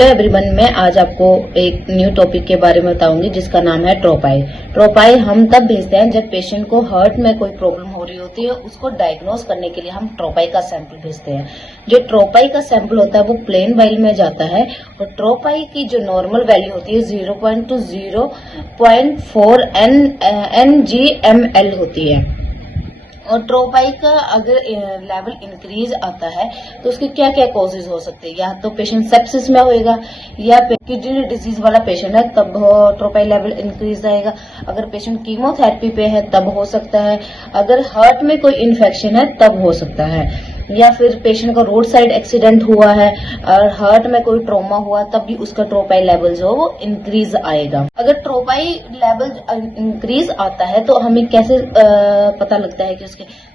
Hello everyone, मैं आज आपको एक न्यू टॉपिक के बारे में बताऊंगी जिसका नाम है ट्रोपाई। ट्रोपाई हम तब भेजते हैं जब पेशेंट को हार्ट में कोई प्रॉब्लम हो रही होती है। उसको डायग्नोस करने के लिए हम ट्रोपाई का सैंपल भेजते हैं। जो ट्रोपाई का सैंपल होता है वो प्लेन वाइल में जाता है और ट्रोपाई की जो नॉर्मल वैल्यू होती है 0.0.4 NG/mL होती है। और ट्रोपाई का अगर लेवल इंक्रीज आता है तो उसके क्या क्या कॉजेज हो सकते हैं। या तो पेशेंट सेप्सिस में होएगा, या किडनी डिजीज वाला पेशेंट है तब ट्रोपाई लेवल इंक्रीज आएगा। अगर पेशेंट कीमोथेरेपी पे है तब हो सकता है। अगर हार्ट में कोई इन्फेक्शन है तब हो सकता है। या फिर पेशेंट का रोड साइड एक्सीडेंट हुआ है और हार्ट में कोई ट्रॉमा हुआ तब भी उसका ट्रोपाई लेवल जो वो इंक्रीज आएगा। अगर ट्रोपाई लेवल इंक्रीज आता है तो हमें कैसे पता लगता है कि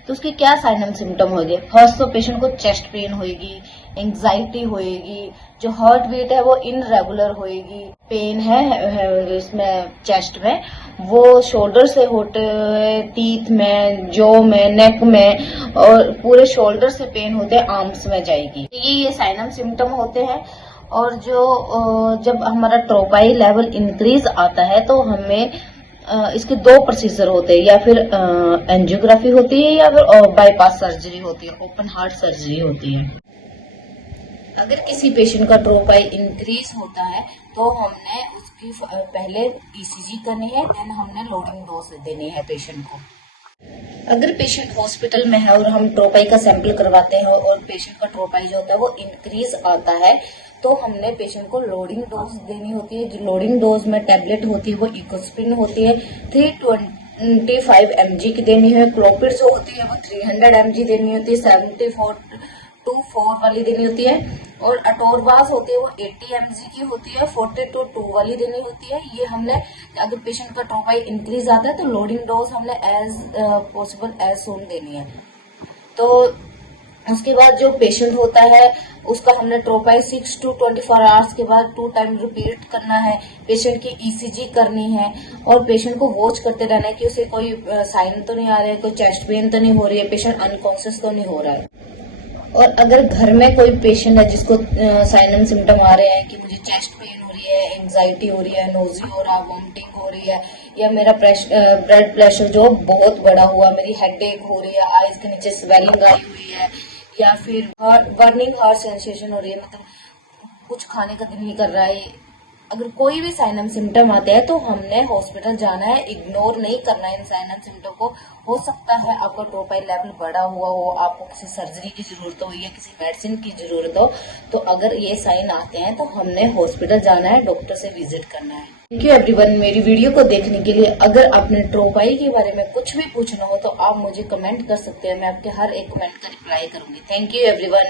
उसके क्या साइन एंड सिम्टम होंगे। फर्स्ट तो पेशेंट को चेस्ट पेन होएगी, एंग्जाइटी होएगी, जो हार्ट बीट है वो इनरेगुलर होएगी, पेन है इसमें चेस्ट में वो शोल्डर से होते हुए टीथ में, जॉ में, नेक में और पूरे शोल्डर से पेन होते हैं आर्म्स में जाएगी। ये साइन एंड सिम्टम होते हैं। और जो जब हमारा ट्रोपाई लेवल इंक्रीज आता है तो हमें इसके दो प्रोसीजर होते हैं, या फिर एंजियोग्राफी होती है या फिर बाईपास सर्जरी होती है, ओपन हार्ट सर्जरी होती है। अगर किसी पेशेंट का ट्रोपाई इंक्रीज होता है तो हमने उसकी पहले ईसीजी करनी है, देन हमने लोडिंग डोज देनी है पेशेंट को। अगर पेशेंट हॉस्पिटल में है और हम ट्रोपाई का सैंपल करवाते हैं और पेशेंट का ट्रोपाई जो होता है वो इंक्रीज आता है तो हमने पेशेंट को लोडिंग डोज देनी होती है। जो लोडिंग डोज में टैबलेट होती है वो इकोस्प्रिन होती है, 325 mg की देनी है। क्लोपिड जो होती है वो 300 mg देनी होती है, 74/4 वाली देनी होती है। और अटोरबास होती है वो 80 mg की होती है, 40/2 वाली देनी होती है। ये हमने अगर पेशेंट का ट्रोपाई इंक्रीज आता है तो लोडिंग डोज हमने एज पॉसिबल एज सून देनी है। तो उसके बाद जो पेशेंट होता है उसका हमने ट्रोपाई 6 to 24 आवर्स के बाद 2 टाइम रिपीट करना है। पेशेंट की ईसीजी करनी है और पेशेंट को वॉच करते रहना है कि उसे कोई साइन तो नहीं आ रहा है, कोई चेस्ट पेन तो नहीं हो रही है, पेशेंट अनकॉन्शियस तो नहीं हो रहा है। और अगर घर में कोई पेशेंट है जिसको साइन एंड सिम्टम आ रहे हैं कि मुझे चेस्ट पेन हो रही है, एंग्जाइटी हो रही है, नोजी हो रहा है, वॉमिटिंग हो रही है, या मेरा ब्लड प्रेशर जो बहुत बड़ा हुआ, मेरी हेडेक हो रही है, आईज के नीचे स्वेलिंग आई हुई है, या फिर बर्निंग हार्ट सेंसेशन हो रही है, मतलब कुछ खाने का दिल नहीं कर रहा है, अगर कोई भी साइन एंड सिम्टम आते हैं तो हमने हॉस्पिटल जाना है। इग्नोर नहीं करना है इन साइन एंड सिम्टम को। हो सकता है आपका ट्रोपाई लेवल बढ़ा हुआ हो, आपको किसी सर्जरी की जरूरत हो या किसी मेडिसिन की जरूरत हो, तो अगर ये साइन आते हैं तो हमने हॉस्पिटल जाना है, डॉक्टर से विजिट करना है। थैंक यू एवरीवन मेरी वीडियो को देखने के लिए। अगर आपने ट्रोपाई के बारे में कुछ भी पूछना हो तो आप मुझे कमेंट कर सकते हैं, मैं आपके हर एक कमेंट का रिप्लाई करूंगी। Thank you everyone.